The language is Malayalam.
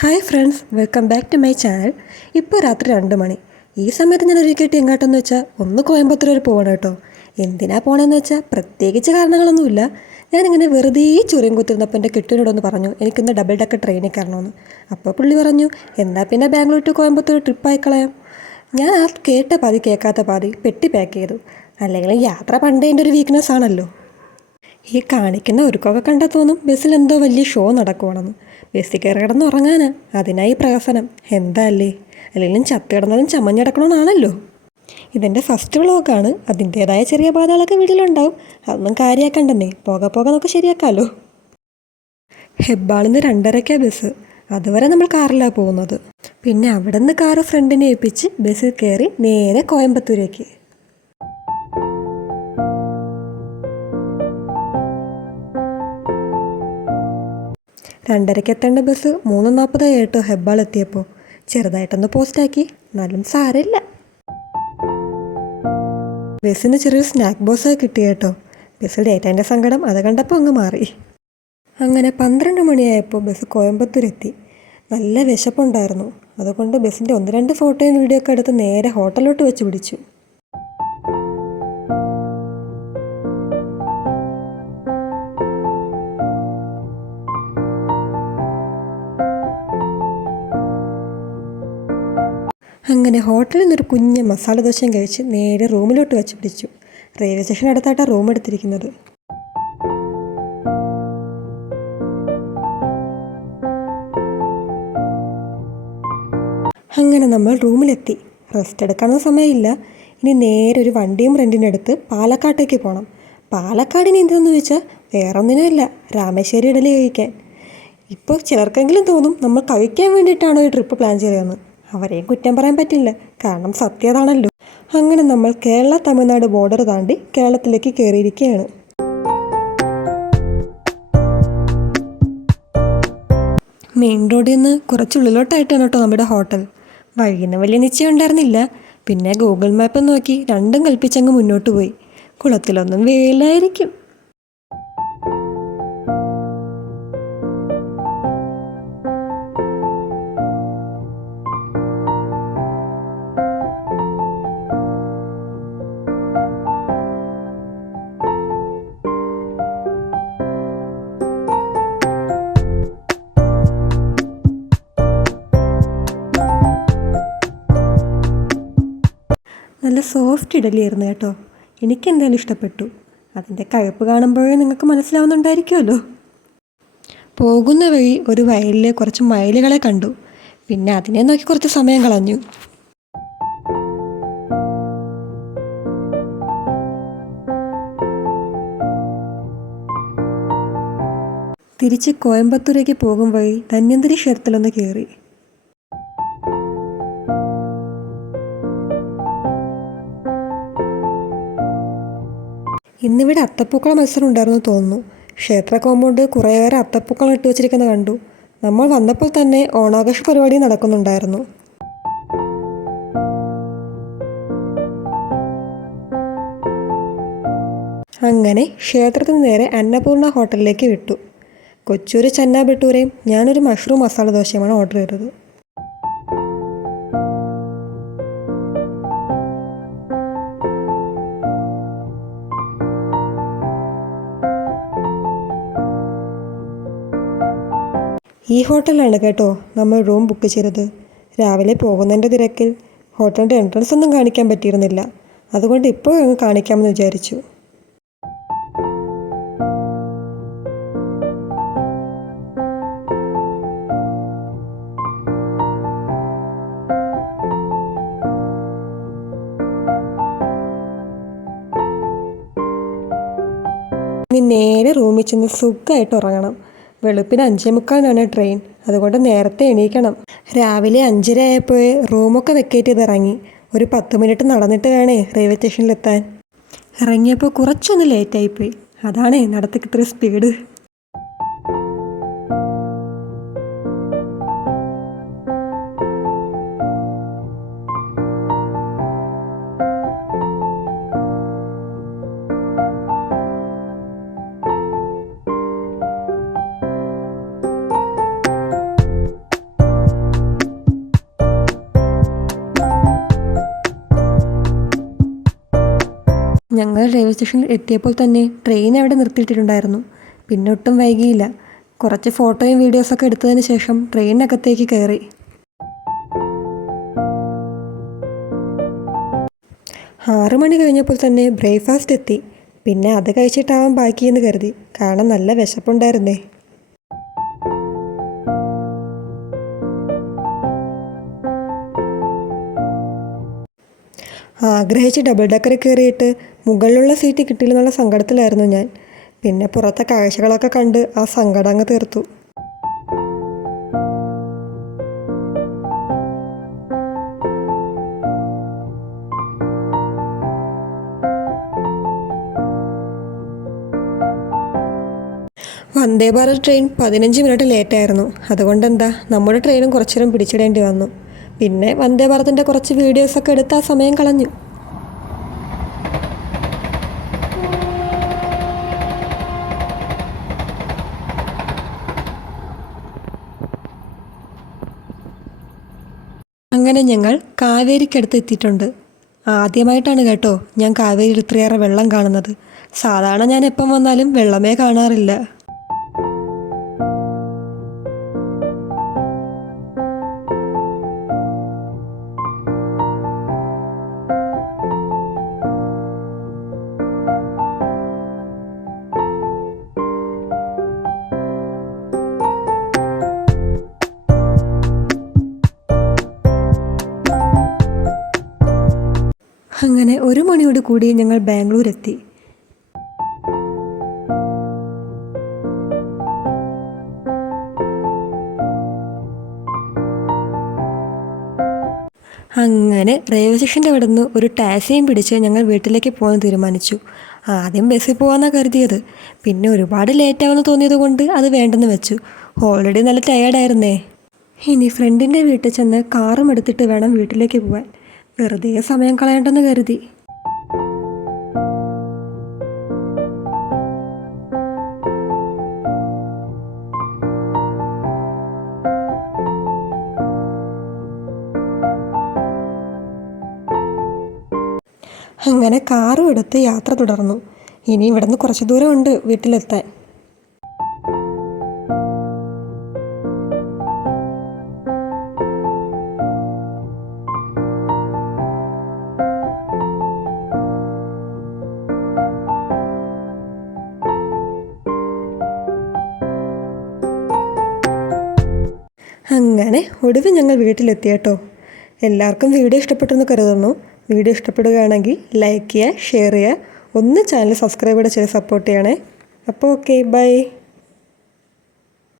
Hi friends, welcome back to my channel. ഇപ്പോൾ രാത്രി 2 മണി. ഈ സമയത്ത് ഞാൻ ഒരിക്കലും എങ്ങോട്ടെന്ന് വെച്ചാൽ ഒന്ന് കോയമ്പത്തൂർ വരെ പോകണം കേട്ടോ. എന്തിനാ പോകണമെന്ന് വെച്ചാൽ പ്രത്യേകിച്ച് കാരണങ്ങളൊന്നുമില്ല. ഞാനിങ്ങനെ വെറുതെ ചുരം കുത്തിരുന്നപ്പോൾ എൻ്റെ കെട്ടിനോടൊന്ന് പറഞ്ഞു എനിക്കൊന്ന് ഡബിൾ ഡക്കർ ട്രെയിനിൽ കയറണമെന്ന്. അപ്പോൾ പുള്ളി പറഞ്ഞു എന്നാൽ പിന്നെ ബാംഗ്ലൂർ ടു കോയമ്പത്തൂർ ട്രിപ്പായി കളയാം. ഞാൻ ആ കേട്ട പാതി കേൾക്കാത്ത പാതി പെട്ടി പാക്ക് ചെയ്തു. അല്ലെങ്കിൽ യാത്ര പണ്ടേ എൻ്റെ ഒരു വീക്ക്നെസ് ആണല്ലോ. ഈ കാണിക്കുന്ന ഒരുക്കൊക്കെ കണ്ടാൽ തോന്നും ബസ്സിൽ എന്തോ വലിയ ഷോ നടക്കുവാണെന്ന്. ബസ്സിൽ കയറി കിടന്ന് ഉറങ്ങാനാ, അതിനായി പ്രഹസനം. എന്താ അല്ലേ, അല്ലെങ്കിലും ചത്ത് കിടന്നാലും ചമഞ്ഞടക്കണമെന്നാണല്ലോ. ഇതെൻ്റെ ഫസ്റ്റ് വ്ളോഗാണ്. അതിൻ്റേതായ ചെറിയ ബാധകളൊക്കെ വീട്ടിലുണ്ടാവും. അതൊന്നും കാര്യമാക്കണ്ടെന്നേ, പോകെ പോകെ നമുക്ക് ശരിയാക്കാമല്ലോ. ഹെബ്ബാളിൽ നിന്ന് 2:30 ബസ്. അതുവരെ നമ്മൾ കാറിലാണ് പോകുന്നത്. പിന്നെ അവിടെ നിന്ന് കാറ് ഫ്രണ്ടിനെ ഏൽപ്പിച്ച് ബസ്സിൽ കയറി നേരെ കോയമ്പത്തൂരേക്ക്. 2:30 എത്തേണ്ട ബസ് 3:40 കേട്ടോ ഹെബ്ബാൾ എത്തിയപ്പോൾ. ചെറുതായിട്ടൊന്ന് പോസ്റ്റാക്കി, എന്നാലും സാരമില്ല. ബസ്സിന് ചെറിയൊരു സ്നാക്ക് ബോക്സ് കിട്ടി കേട്ടോ. ബസ്സിൽ ഡേറ്റൻ്റെ സങ്കടം അത് കണ്ടപ്പോൾ അങ്ങ് മാറി. അങ്ങനെ 12 മണിയായപ്പോൾ ബസ് കോയമ്പത്തൂരെത്തി. നല്ല വിശപ്പുണ്ടായിരുന്നു. അതുകൊണ്ട് ബസ്സിൻ്റെ 1-2 ഫോട്ടോയും വീഡിയോ ഒക്കെ എടുത്ത് നേരെ ഹോട്ടലിലോട്ട് വെച്ച് പിടിച്ചു. അങ്ങനെ ഹോട്ടലിൽ നിന്നൊരു കുഞ്ഞ് മസാല ദോശയും കഴിച്ച് നേരെ റൂമിലോട്ട് വെച്ച് പിടിച്ചു. റെയിൽവേ സ്റ്റേഷൻ അടുത്തായിട്ടാണ് റൂം എടുത്തിരിക്കുന്നത്. അങ്ങനെ നമ്മൾ റൂമിലെത്തി. റെസ്റ്റ് എടുക്കാനൊന്നും സമയമില്ല. ഇനി നേരെ ഒരു വണ്ടിയും റെൻറ്റിനെടുത്ത് പാലക്കാട്ടേക്ക് പോകണം. പാലക്കാടിന് എന്തെന്ന് വെച്ചാൽ വേറെ ഒന്നിനുമില്ല, രാമേശ്വരി ഇഡലി കഴിക്കാൻ. ഇപ്പോൾ ചിലർക്കെങ്കിലും തോന്നും നമ്മൾ കഴിക്കാൻ വേണ്ടിയിട്ടാണോ ഈ ട്രിപ്പ് പ്ലാൻ ചെയ്തതെന്ന്. അവരെയും കുറ്റം പറയാൻ പറ്റില്ല, കാരണം സത്യതാണല്ലോ. അങ്ങനെ നമ്മൾ കേരള തമിഴ്നാട് ബോർഡർ താണ്ടി കേരളത്തിലേക്ക് കയറിയിരിക്കുകയാണ്. മെയിൻ റോഡിൽ നിന്ന് കുറച്ചുള്ളിലോട്ടായിട്ടാണ് കേട്ടോ നമ്മുടെ ഹോട്ടൽ. വഴിന്ന് വലിയ നിശ്ചയം ഉണ്ടായിരുന്നില്ല. പിന്നെ ഗൂഗിൾ മാപ്പ് നോക്കി രണ്ടും കൽപ്പിച്ചങ്ങ് മുന്നോട്ട് പോയി. കുളത്തിലൊന്നും വെയിലായിരിക്കും. നല്ല സോഫ്റ്റ് ഇഡലിയായിരുന്നു കേട്ടോ. എനിക്കെന്തായാലും ഇഷ്ടപ്പെട്ടു. അതിൻ്റെ കഴുപ്പ് കാണുമ്പോഴേ നിങ്ങൾക്ക് മനസ്സിലാവുന്നുണ്ടായിരിക്കുമല്ലോ. പോകുന്ന വഴി ഒരു വയലിൽ കുറച്ച് മയിലുകളെ കണ്ടു. പിന്നെ അതിനെ നോക്കി കുറച്ച് സമയം കളഞ്ഞു. തിരിച്ച് കോയമ്പത്തൂരേക്ക് പോകും വഴി ധന്വന്തരി ക്ഷേത്രത്തിലൊന്ന് കയറി. ഇന്നിവിടെ അത്തപ്പൂക്കള മത്സരം ഉണ്ടായിരുന്നു തോന്നുന്നു. ക്ഷേത്ര കോമ്പൗണ്ട് കുറേയേറെ അത്തപ്പൂക്കളം ഇട്ട് വെച്ചിരിക്കുന്നത് കണ്ടു. നമ്മൾ വന്നപ്പോൾ തന്നെ ഓണാഘോഷ പരിപാടി നടക്കുന്നുണ്ടായിരുന്നു. അങ്ങനെ ക്ഷേത്രത്തിന് നേരെ അന്നപൂർണ ഹോട്ടലിലേക്ക് വിട്ടു. കൊച്ചൂര് ചന്ന ബട്ടൂരയും ഞാനൊരു മഷ്റൂം മസാല ദോശയുമാണ് ഓർഡർ ചെയ്തത്. ഈ ഹോട്ടലിലാണ് കേട്ടോ നമ്മൾ റൂം ബുക്ക് ചെയ്തത്. രാവിലെ പോകുന്നതിൻ്റെ തിരക്കിൽ ഹോട്ടലിൻ്റെ എൻട്രൻസ് ഒന്നും കാണിക്കാൻ പറ്റിയിരുന്നില്ല. അതുകൊണ്ട് ഇപ്പോൾ അങ്ങ് കാണിക്കാമെന്ന് വിചാരിച്ചു. ഇനി നേരെ റൂമിൽ ചെന്ന് സുഖമായിട്ട് ഉറങ്ങണം. വെളുപ്പിന് 5:45 ട്രെയിൻ, അതുകൊണ്ട് നേരത്തെ എണീക്കണം. രാവിലെ 5:30 ആയപ്പോൾ റൂമൊക്കെ വെക്കേറ്റ് ചെയ്ത് ഇറങ്ങി. ഒരു 10 മിനിറ്റ് നടന്നിട്ട് വേണേ റെയിൽവേ സ്റ്റേഷനിലെത്താൻ. ഇറങ്ങിയപ്പോൾ കുറച്ചൊന്ന് ലേറ്റായിപ്പോയി. അതാണേ നടത്തിക്ക് ഇത്ര സ്പീഡ്. ഞങ്ങൾ റെയിൽവേ സ്റ്റേഷനിൽ എത്തിയപ്പോൾ തന്നെ ട്രെയിൻ അവിടെ നിർത്തിയിട്ടിട്ടുണ്ടായിരുന്നു. പിന്നെ ഒട്ടും വൈകിയില്ല. കുറച്ച് ഫോട്ടോയും വീഡിയോസൊക്കെ എടുത്തതിന് ശേഷം ട്രെയിനകത്തേക്ക് കയറി. 6 മണി കഴിഞ്ഞപ്പോൾ തന്നെ ബ്രേക്ക്ഫാസ്റ്റ് എത്തി. പിന്നെ അത് കഴിച്ചിട്ടാവാൻ ബാക്കിയെന്ന് കരുതി, കാരണം നല്ല വിശപ്പുണ്ടായിരുന്നേ. ആഗ്രഹിച്ച് ഡബിൾ ഡക്കറിൽ കയറിയിട്ട് മുകളിലുള്ള സീറ്റ് കിട്ടിയില്ലെന്നുള്ള സങ്കടത്തിലായിരുന്നു ഞാൻ. പിന്നെ പുറത്തെ കാഴ്ചകളൊക്കെ കണ്ട് ആ സങ്കടം അങ്ങ് തീർത്തു. Vande Bharat train 15 minute ലേറ്റായിരുന്നു. അതുകൊണ്ടെന്താ, നമ്മുടെ ട്രെയിനും കുറച്ചു നേരം പിടിച്ചിടേണ്ടി വന്നു. പിന്നെ വന്ദേ ഭാരതിൻ്റെ കുറച്ച് വീഡിയോസൊക്കെ എടുത്ത് ആ സമയം കളഞ്ഞു. അങ്ങനെ ഞങ്ങൾ കാവേരിക്കടുത്ത് എത്തിയിട്ടുണ്ട്. ആദ്യമായിട്ടാണ് കേട്ടോ ഞാൻ കാവേരിയിൽ ഇത്രയേറെ വെള്ളം കാണുന്നത്. സാധാരണ ഞാൻ എപ്പം വന്നാലും വെള്ളമേ കാണാറില്ല. അങ്ങനെ 1 മണിയോട് കൂടി ഞങ്ങൾ ബാംഗ്ലൂർ എത്തി. അങ്ങനെ റെയിൽവേ സ്റ്റേഷൻ്റെ അവിടെ നിന്ന് ഒരു ടാക്സിയും പിടിച്ച് ഞങ്ങൾ വീട്ടിലേക്ക് പോകാൻ തീരുമാനിച്ചു. ആദ്യം ബസ്സിൽ പോകാമെന്നാണ് കരുതിയത്. പിന്നെ ഒരുപാട് ലേറ്റാവുമെന്ന് തോന്നിയത് കൊണ്ട് അത് വേണ്ടെന്ന് വെച്ചു. ഓൾറെഡി നല്ല ടയേർഡായിരുന്നേ. ഇനി ഫ്രണ്ടിൻ്റെ വീട്ടിൽ ചെന്ന് കാറും എടുത്തിട്ട് വേണം വീട്ടിലേക്ക് പോകാൻ. വെറുതെ സമയം കളയണ്ടെന്ന് കരുതി. അങ്ങനെ കാറും എടുത്ത് യാത്ര തുടർന്നു. ഇനി ഇവിടുന്ന് കുറച്ച് ദൂരമുണ്ട് വീട്ടിലെത്താൻ. അങ്ങനെ ഒടുവിൽ ഞങ്ങൾ വീട്ടിലെത്തി കേട്ടോ. എല്ലാവർക്കും വീഡിയോ ഇഷ്ടപ്പെട്ടെന്ന് കരുതുന്നു. വീഡിയോ ഇഷ്ടപ്പെടുകയാണെങ്കിൽ ലൈക്ക് ചെയ്യുക, ഷെയർ ചെയ്യുക, ഒന്ന് ചാനൽ സബ്സ്ക്രൈബ് കൂടെ ചെയ്ത് സപ്പോർട്ട് ചെയ്യണേ. അപ്പോൾ ഓക്കെ, ബൈ.